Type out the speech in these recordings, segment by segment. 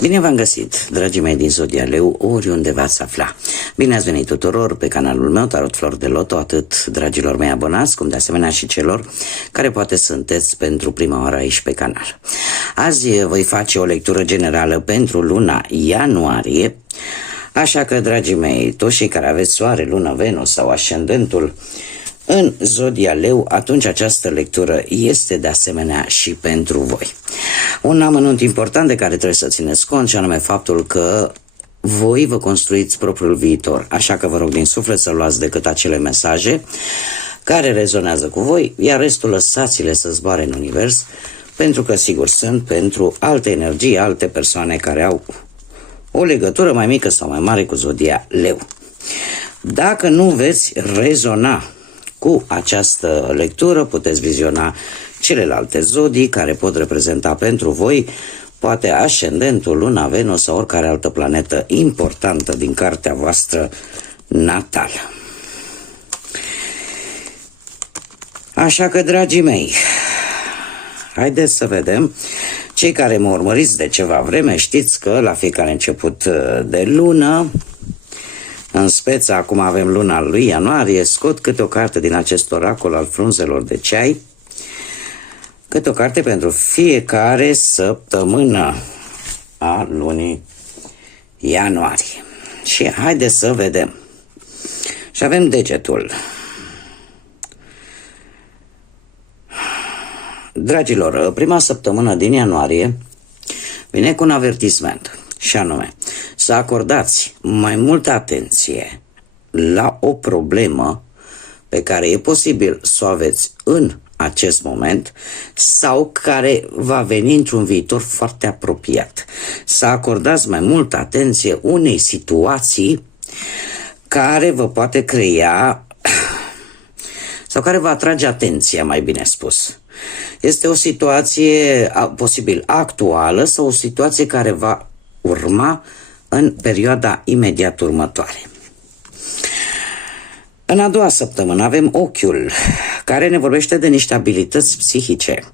Bine v-am găsit, dragii mei din Zodia Leu, oriunde v-ați afla. Bine ați venit tuturor pe canalul meu, Tarot Flor de Loto, atât dragilor mei abonați, cum de asemenea și celor care poate sunteți pentru prima oară aici pe canal. Azi voi face o lectură generală pentru luna ianuarie, așa că, dragii mei, toți cei care aveți soare, lună, Venus sau ascendentul în Zodia Leu, atunci această lectură este de asemenea și pentru voi. Un amănunt important de care trebuie să țineți cont, și anume faptul că voi vă construiți propriul viitor, așa că vă rog din suflet să luați decât acele mesaje care rezonează cu voi, iar restul lăsați-le să zboare în univers, pentru că sigur sunt pentru alte energii, alte persoane care au o legătură mai mică sau mai mare cu Zodia Leu. Dacă nu veți rezona cu această lectură, puteți viziona celelalte zodii care pot reprezenta pentru voi poate ascendentul, luna, Venus sau oricare altă planetă importantă din cartea voastră natală. Așa că, dragii mei, haideți să vedem. Cei care mă urmăriți de ceva vreme știți că la fiecare început de lună, în speță, acum avem luna lui ianuarie, scot câte o carte din acest oracol al frunzelor de ceai, câte o carte pentru fiecare săptămână a lunii ianuarie. Și haideți să vedem. Și avem degetul. Dragilor, prima săptămână din ianuarie vine cu un avertisment, și anume să acordați mai multă atenție la o problemă pe care e posibil să o aveți în acest moment sau care va veni într-un viitor foarte apropiat. Să acordați mai multă atenție unei situații care vă poate crea sau care va atrage atenția, mai bine spus. Este o situație posibil actuală sau o situație care va urma în perioada imediat următoare. În a doua săptămână avem ochiul, care ne vorbește de niște abilități psihice.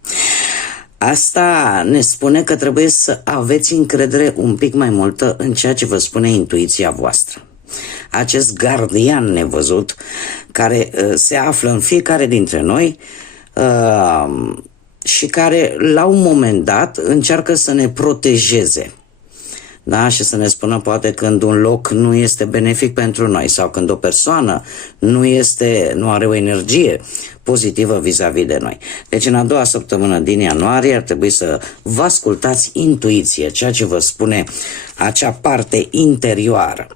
Asta ne spune că trebuie să aveți încredere un pic mai multă în ceea ce vă spune intuiția voastră. Acest gardian nevăzut care se află în fiecare dintre noi și care la un moment dat încearcă să ne protejeze. Da? Și să ne spună poate când un loc nu este benefic pentru noi sau când o persoană nu are o energie pozitivă vis-a-vis de noi. Deci în a doua săptămână din ianuarie ar trebui să vă ascultați intuiție, ceea ce vă spune acea parte interioară.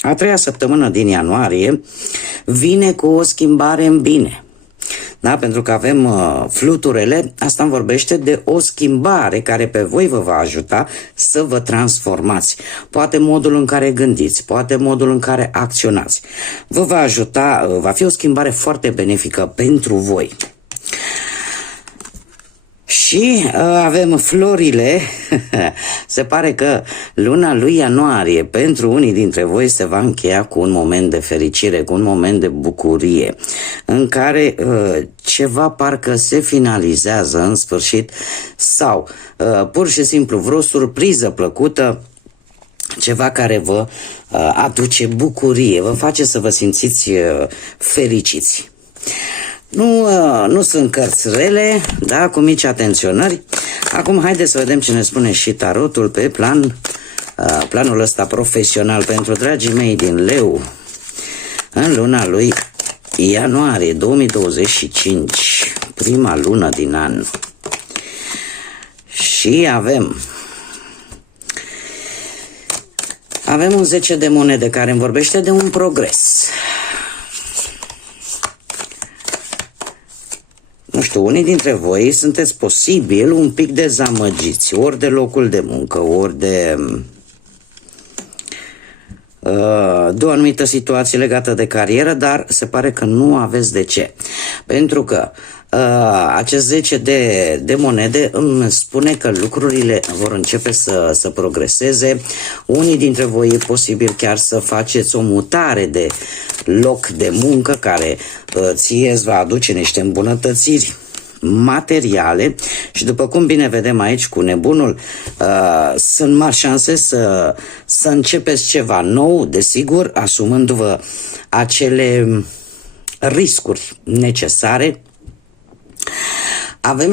A treia săptămână din ianuarie vine cu o schimbare în bine. Da? Pentru că avem fluturele, asta îmi vorbește de o schimbare care pe voi vă va ajuta să vă transformați. Poate modul în care gândiți, poate modul în care acționați. Vă va ajuta, va fi o schimbare foarte benefică pentru voi. Și avem florile. Se pare că luna lui ianuarie pentru unii dintre voi se va încheia cu un moment de fericire, cu un moment de bucurie, în care ceva parcă se finalizează în sfârșit sau pur și simplu vreo surpriză plăcută, ceva care vă aduce bucurie, vă face să vă simțiți fericiți. Nu sunt cărți rele, da, cu mici atenționări. Acum haideți să vedem ce ne spune și tarotul pe planul ăsta profesional pentru dragii mei din Leu în luna lui ianuarie 2025, prima lună din an. Și avem un 10 de monede care îmi vorbește de un progres. Nu știu, unii dintre voi sunteți posibil un pic dezamăgiți, ori de locul de muncă, ori de o anumită situație legată de carieră, dar se pare că nu aveți de ce. Pentru că acest 10 de monede îmi spune că lucrurile vor începe să progreseze. Unii dintre voi e posibil chiar să faceți o mutare de loc de muncă care ție îți va aduce niște îmbunătățiri materiale și după cum bine vedem aici cu nebunul, sunt mari șanse să începeți ceva nou, desigur, asumându-vă acele riscuri necesare. Avem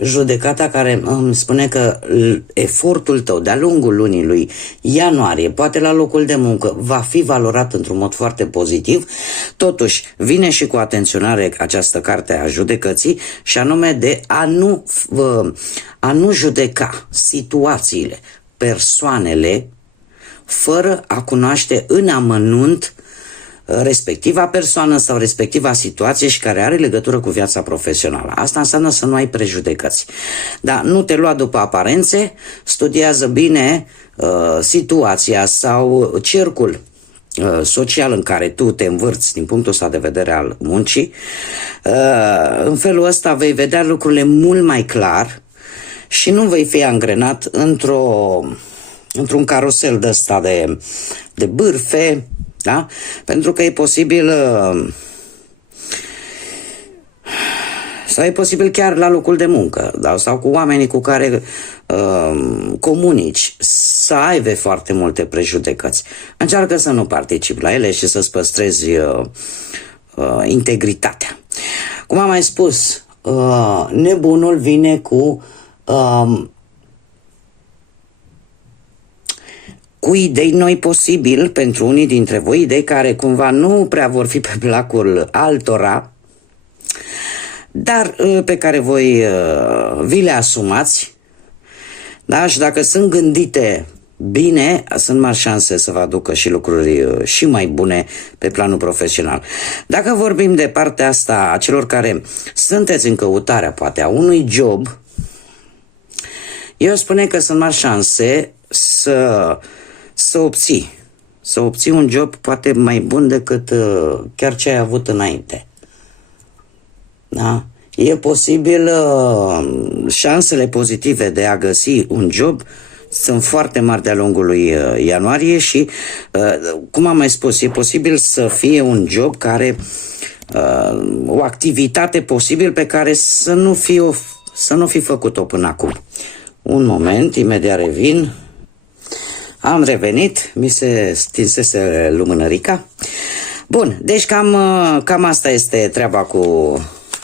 judecata care îmi spune că efortul tău de-a lungul lunii lui ianuarie, poate la locul de muncă, va fi valorat într-un mod foarte pozitiv. Totuși, vine și cu atenționare această carte a judecății și anume de a nu judeca situațiile, persoanele, fără a cunoaște în amănunt respectiva persoană sau respectiva situație și care are legătură cu viața profesională. Asta înseamnă să nu ai prejudecăți. Dar nu te lua după aparențe, studiază bine situația sau cercul social în care tu te învârți din punctul ăsta de vedere al muncii. În felul ăsta vei vedea lucrurile mult mai clar și nu vei fi angrenat într-un carusel de ăsta de bârfe, da? Pentru că e posibil sau e posibil chiar la locul de muncă, da? Sau cu oamenii cu care comunici să aibă foarte multe prejudecăți. Încearcă să nu participi la ele și să-ți păstrezi integritatea. Cum am mai spus, nebunul vine cu idei noi posibil pentru unii dintre voi, idei care cumva nu prea vor fi pe placul altora, dar pe care voi vi le asumați, da? Și dacă sunt gândite bine, sunt mari șanse să vă aducă și lucruri și mai bune pe planul profesional. Dacă vorbim de partea asta a celor care sunteți în căutarea poate a unui job, eu spune că sunt mari șanse să obții un job poate mai bun decât chiar ce ai avut înainte. Da? E posibil, șansele pozitive de a găsi un job sunt foarte mari de-a lungul lui ianuarie și, cum am mai spus, e posibil să fie un job care, o activitate posibil pe care să nu fi făcut-o până acum. Un moment, imediat revin. Am revenit, mi se stinsese lumânărica. Bun, deci cam asta este treaba cu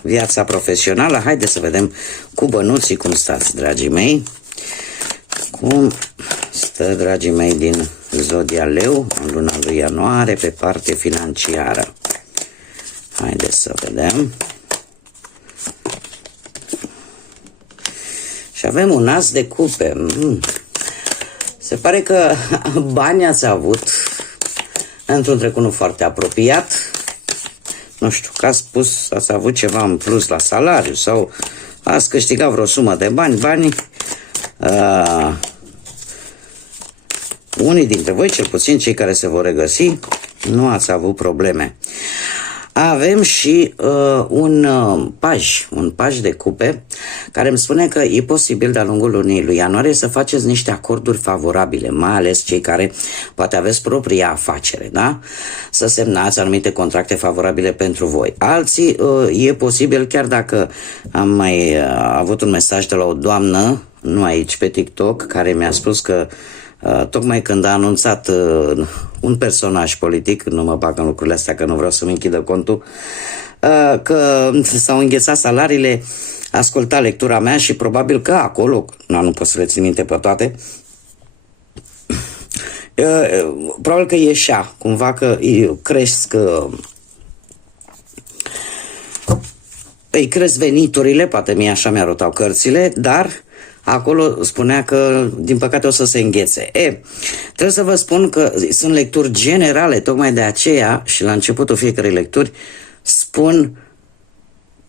viața profesională. Haideți să vedem cu bănuții cum stați, dragii mei. Cum stă, dragii mei, din Zodia Leu în luna lui ianuarie pe parte financiară. Haideți să vedem. Și avem un as de cupe. Se pare că bani ați avut într-un trecut nu foarte apropiat. Nu știu, că ați avut ceva în plus la salariu sau ați câștigat vreo sumă de bani. Unii dintre voi, cel puțin cei care se vor regăsi, nu ați avut probleme. Avem și un paj de cupe care îmi spune că e posibil de-a lungul lunii lui ianuarie să faceți niște acorduri favorabile, mai ales cei care poate aveți propria afacere, da? Să semnați anumite contracte favorabile pentru voi. Alții, e posibil, chiar dacă am mai avut un mesaj de la o doamnă, nu aici, pe TikTok, care mi-a spus că tocmai când a anunțat un personaj politic, nu mă bag în lucrurile astea că nu vreau să-mi închidă contul, că s-au înghețat salariile, asculta lectura mea și probabil că acolo, nu pot să le țin minte pe toate, probabil că ieșea cumva că îi cresc veniturile, poate mie așa mi-arătau cărțile, dar acolo spunea că, din păcate, o să se înghețe. Trebuie să vă spun că sunt lecturi generale, tocmai de aceea, și la începutul fiecărei lecturi, spun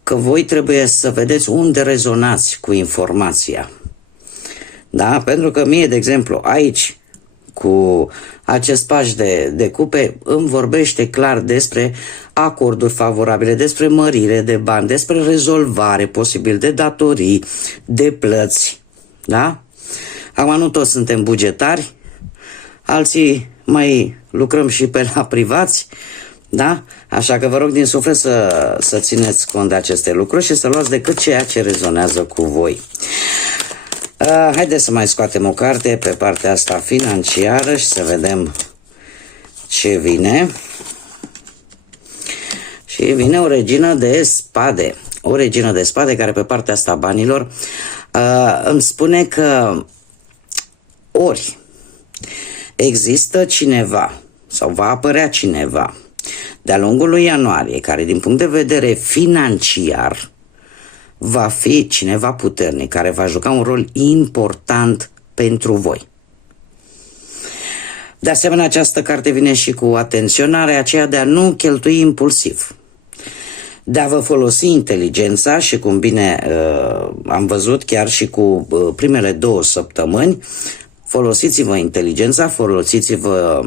că voi trebuie să vedeți unde rezonați cu informația. Da? Pentru că mie, de exemplu, aici, cu acest paj de cupe, îmi vorbește clar despre acorduri favorabile, despre mărire de bani, despre rezolvare posibil de datorii, de plăți. Da? Acum nu toți suntem bugetari, alții mai lucrăm și pe la privați, da? Așa că vă rog din suflet să țineți cont de aceste lucruri și să luați decât ceea ce rezonează cu voi. Haideți să mai scoatem o carte pe partea asta financiară și să vedem ce vine. Și vine o regină de spade. O regină de spade care pe partea asta banilor îmi spune că ori există cineva sau va apărea cineva de-a lungul lui ianuarie care din punct de vedere financiar va fi cineva puternic, care va juca un rol important pentru voi. De asemenea, această carte vine și cu atenționarea aceea de a nu cheltui impulsiv, de a vă folosi inteligența și, cum bine am văzut chiar și cu primele 2 săptămâni, folosiți-vă inteligența, folosiți-vă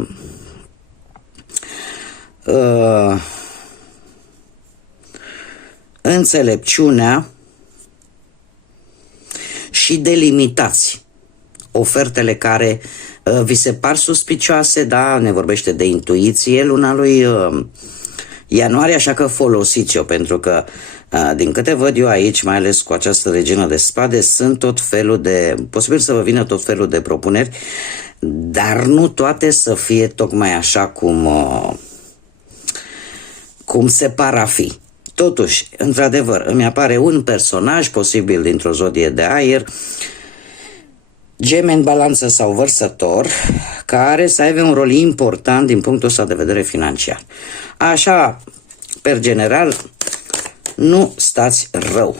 înțelepciunea și delimitați ofertele care vi se par suspicioase, da, ne vorbește de intuiție luna lui ianuarie, așa că folosiți-o, pentru că din câte văd eu aici, mai ales cu această regină de spade, sunt tot felul de, posibil să vă vină tot felul de propuneri, dar nu toate să fie tocmai așa cum se par a fi. Totuși, într-adevăr, îmi apare un personaj posibil dintr-o zodie de aer, Gemeni, Balanță sau Vărsător, care să aibă un rol important din punctul ăsta de vedere financiar. Așa, per general, nu stați rău.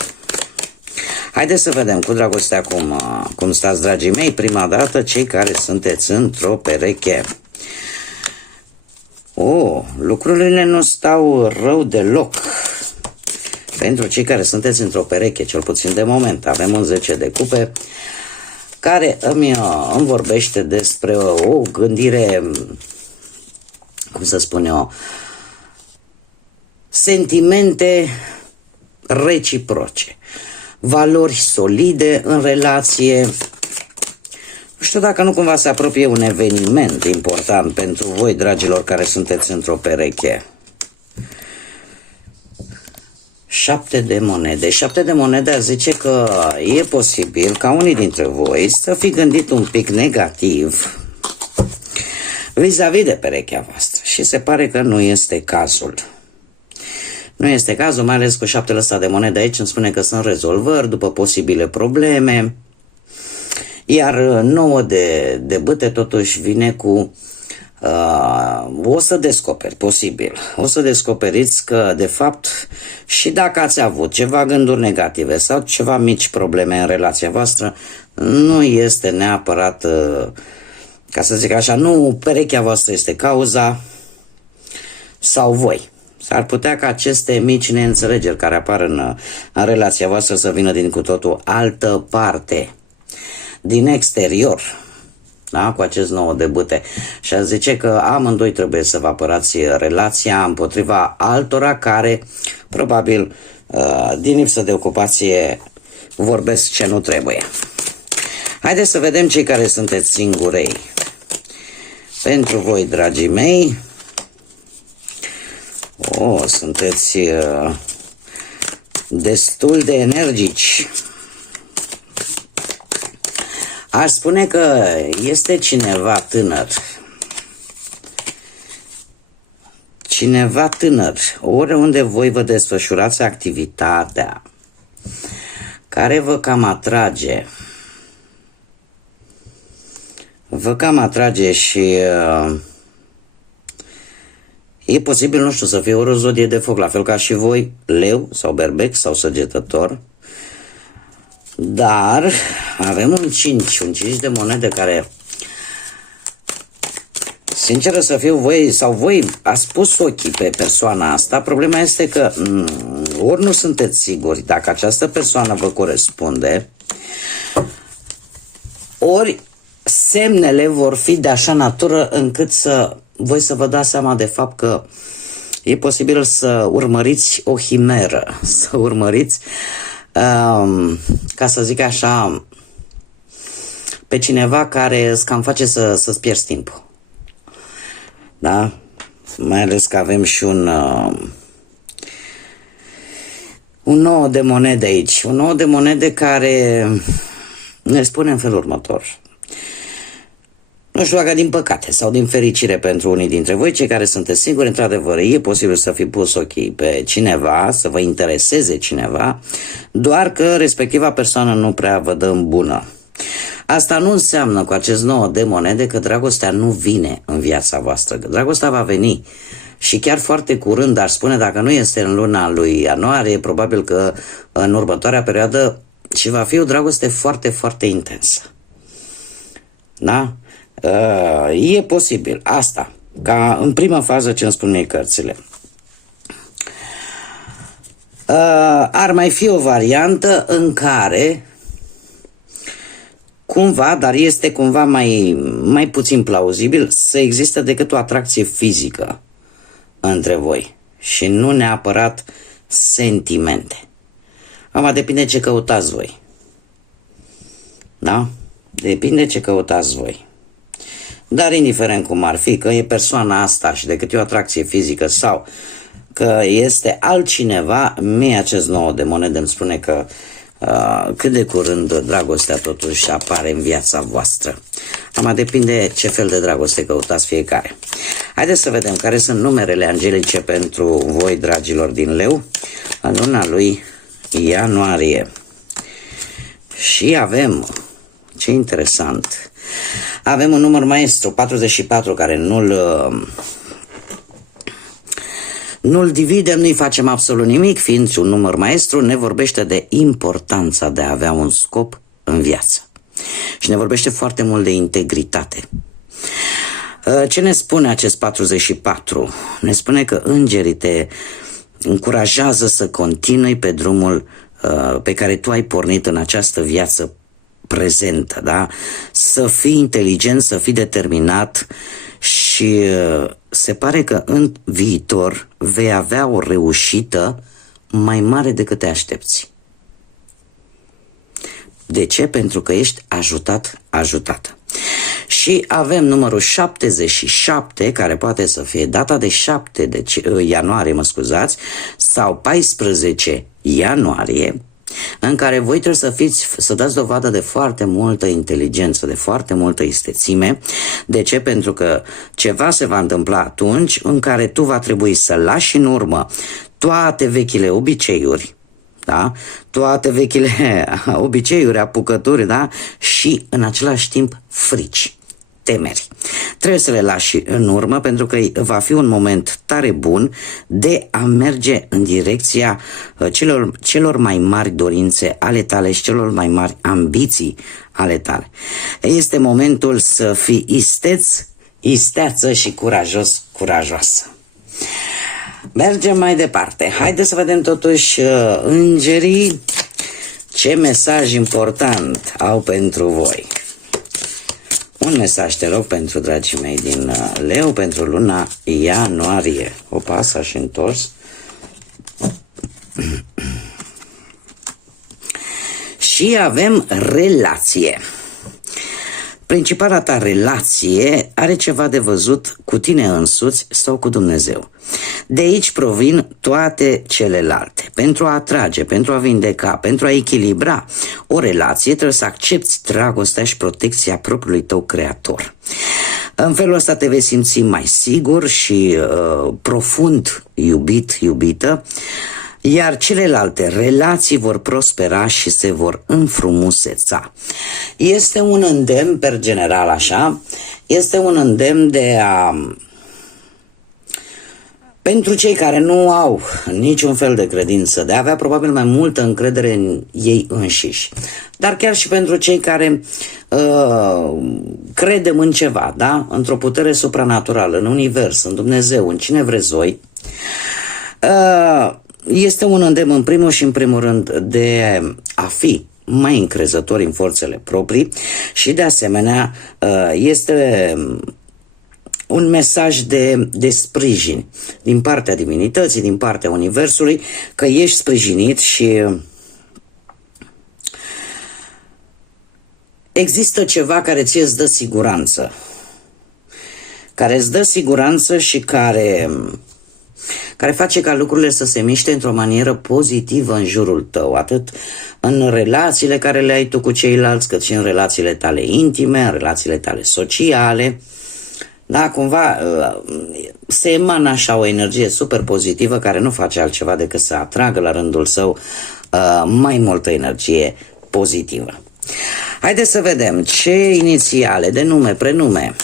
Haideți să vedem cu dragoste cum stați, dragii mei, prima dată cei care sunteți într-o pereche. Lucrurile nu stau rău deloc. Pentru cei care sunteți într-o pereche, cel puțin de moment, avem un 10 de cupe care îmi vorbește despre o gândire, cum să spun eu, sentimente reciproce, valori solide în relație. Nu știu dacă nu cumva se apropie un eveniment important pentru voi, dragilor, care sunteți într-o pereche. 7 de monede. 7 de monede zice că e posibil ca unii dintre voi să fi gândit un pic negativ vis-a-vis de perechea voastră și se pare că nu este cazul. Nu este cazul, mai ales cu 7 ăsta de monede aici îmi spune că sunt rezolvări după posibile probleme, iar 9 de bâte totuși vine cu o să descoperi, posibil, o să descoperiți că de fapt și dacă ați avut ceva gânduri negative sau ceva mici probleme în relația voastră, nu este neapărat, ca să zic așa, nu perechea voastră este cauza sau voi. S-ar putea ca aceste mici neînțelegeri care apar în relația voastră să vină din cu totul altă parte, din exterior, da? Cu acest 9 de bâte. Și a zice că amândoi trebuie să vă apărați relația împotriva altora care probabil din lipsă de ocupație vorbesc ce nu trebuie. Haideți să vedem cei care sunteți singurei. Pentru voi, dragii mei, sunteți destul de energici. Aș spune că este cineva tânăr. Cineva tânăr, oriunde voi vă desfășurați activitatea, care vă cam atrage. Vă cam atrage și e posibil, nu știu, să fie o zodie de foc, la fel ca și voi, leu sau berbec sau săgetător. Dar avem un 5 de monede care, sincer să fiu, voi ați pus ochii pe persoana asta. Problema este că ori nu sunteți siguri dacă această persoană vă corespunde, ori semnele vor fi de așa natură încât voi să vă dați seama de fapt că e posibil să urmăriți o himeră, să urmăriți, ca să zic așa, pe cineva care îți cam face să-ți pierzi timpul. Da? mai ales că avem și un nou de monede aici, un nou de monede care ne spune în felul următor. Nu știu dacă din păcate sau din fericire pentru unii dintre voi, cei care sunteți singuri, într-adevăr, e posibil să fi pus ochii pe cineva, să vă intereseze cineva, doar că respectiva persoană nu prea vă dă în bună. Asta nu înseamnă cu acest nou de monede că dragostea nu vine în viața voastră, că dragostea va veni și chiar foarte curând, dar spune, dacă nu este în luna lui ianuarie, probabil că în următoarea perioadă și va fi o dragoste foarte, foarte intensă. Da? E posibil asta, ca în prima fază ce îmi spun mie cărțile. Ar mai fi o variantă în care cumva, dar este cumva mai puțin plauzibil, să existe decât o atracție fizică între voi și nu neapărat sentimente. Acum depinde ce căutați voi. Da? Depinde ce căutați voi. Dar indiferent cum ar fi, că e persoana asta și decât e o atracție fizică sau că este altcineva, mie acest nou de monede îmi spune că cât de curând dragostea totuși apare în viața voastră. Acum depinde ce fel de dragoste căutați fiecare. Haideți să vedem care sunt numerele angelice pentru voi, dragilor din Leu, în luna lui ianuarie. Și avem, ce interesant, avem un număr maestru, 44, care nu-l dividem, nu-i facem absolut nimic, fiind un număr maestru, ne vorbește de importanța de a avea un scop în viață. Și ne vorbește foarte mult de integritate. Ce ne spune acest 44? Ne spune că îngerii te încurajează să continui pe drumul pe care tu ai pornit în această viață prezentă, da? Să fii inteligent, să fii determinat și se pare că în viitor vei avea o reușită mai mare decât te aștepți. De ce? Pentru că ești ajutată. Și avem numărul 77, care poate să fie data de 7 de ianuarie, sau 14 ianuarie, în care voi trebuie să dați dovadă de foarte multă inteligență, de foarte multă istețime. De ce? Pentru că ceva se va întâmpla atunci în care tu va trebui să lași în urmă toate vechile obiceiuri, da? Toate vechile obiceiuri, apucături, da? Și în același timp frici, temeri. Trebuie să le lași în urmă, pentru că va fi un moment tare bun de a merge în direcția celor mai mari dorințe ale tale și celor mai mari ambiții ale tale. Este momentul să fii isteață și curajoasă. Mergem mai departe. Haideți să vedem totuși îngerii ce mesaj important au pentru voi. Un mesaj, te rog, pentru dragii mei din Leu, pentru luna ianuarie. Opa, s-a și întors. Și avem relație. Principala ta relație are ceva de văzut cu tine însuți sau cu Dumnezeu. De aici provin toate celelalte. Pentru a atrage, pentru a vindeca, pentru a echilibra o relație, trebuie să accepti dragostea și protecția propriului tău creator. În felul ăsta te vei simți mai sigur și profund iubită, iar celelalte relații vor prospera și se vor înfrumuseța. Este un îndemn, per general așa, este un îndemn pentru cei care nu au niciun fel de credință, de a avea probabil mai multă încredere în ei înșiși. Dar chiar și pentru cei care credem în ceva, da? Într-o putere supranaturală, în univers, în Dumnezeu, în cine vreți voi, este un îndemn în primul și în primul rând de a fi mai încrezători în forțele proprii și de asemenea este un mesaj de sprijin din partea divinității, din partea universului, că ești sprijinit și există ceva care ție îți dă siguranță, care îți dă siguranță și care face ca lucrurile să se miște într-o manieră pozitivă în jurul tău, atât în relațiile care le ai tu cu ceilalți, cât și în relațiile tale intime, în relațiile tale sociale. Da, cumva se emană așa o energie super pozitivă care nu face altceva decât să atragă la rândul său mai multă energie pozitivă. Haideți să vedem ce inițiale de nume, prenume,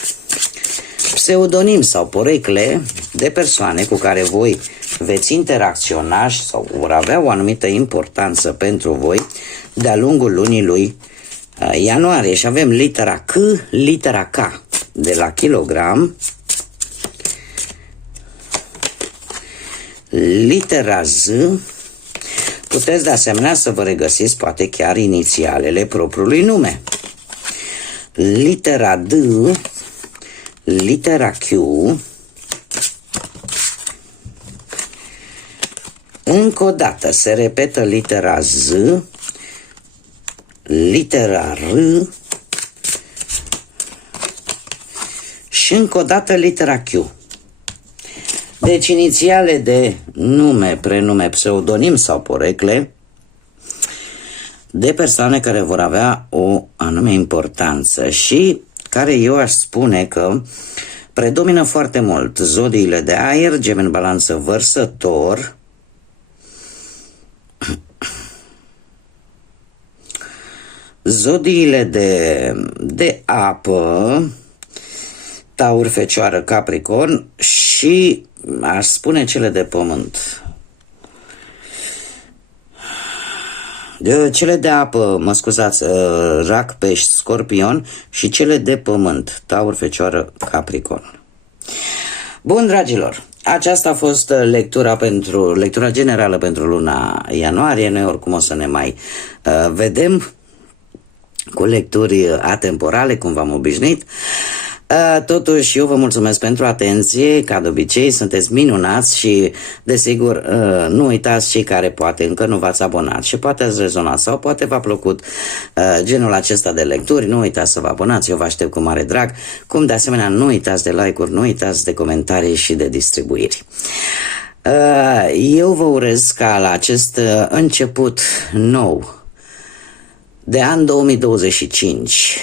pseudonim sau porecle de persoane cu care voi veți interacționa sau vor avea o anumită importanță pentru voi de-a lungul lunii lui ianuarie. Și avem litera C, litera K de la kilogram, litera Z. Puteți de asemenea să vă regăsiți poate chiar inițialele propriului nume. Litera D, litera Q, încă o dată se repetă litera Z, litera R și încă o dată litera Q. Deci inițiale de nume, prenume, pseudonim sau porecle de persoane care vor avea o anume importanță și care eu aș spune că predomină foarte mult zodiile de aer, Gemeni, Balanță, Vărsător, zodiile de apă, Taur, Fecioară, Capricorn și aș spune cele de pământ. Cele de apă, mă scuzați, Rac, Pești, Scorpion și cele de pământ, Taur, Fecioară, Capricorn. Bun, dragilor, aceasta a fost lectura generală pentru luna ianuarie. Noi oricum o să ne mai vedem cu lecturi atemporale, cum v-am obișnuit. Totuși, eu vă mulțumesc pentru atenție, ca de obicei, sunteți minunați și, desigur, nu uitați cei care poate încă nu v-ați abonat și poate ați rezonat sau poate v-a plăcut genul acesta de lecturi, nu uitați să vă abonați, eu vă aștept cu mare drag, cum de asemenea nu uitați de like-uri, nu uitați de comentarii și de distribuiri. Eu vă urez ca la acest început nou de an 2025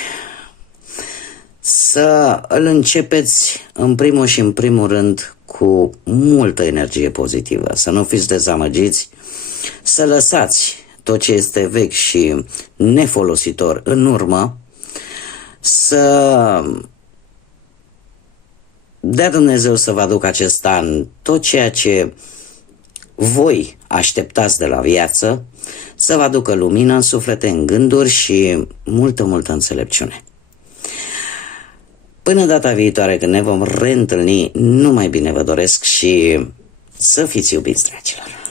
să îl începeți în primul și în primul rând cu multă energie pozitivă, să nu fiți dezamăgiți, să lăsați tot ce este vechi și nefolositor în urmă, să dea Dumnezeu să vă aducă acest an tot ceea ce voi așteptați de la viață, să vă aducă lumină în suflete, în gânduri și multă, multă înțelepciune. Până data viitoare când ne vom reîntâlni, numai bine vă doresc și să fiți iubiți, dragilor!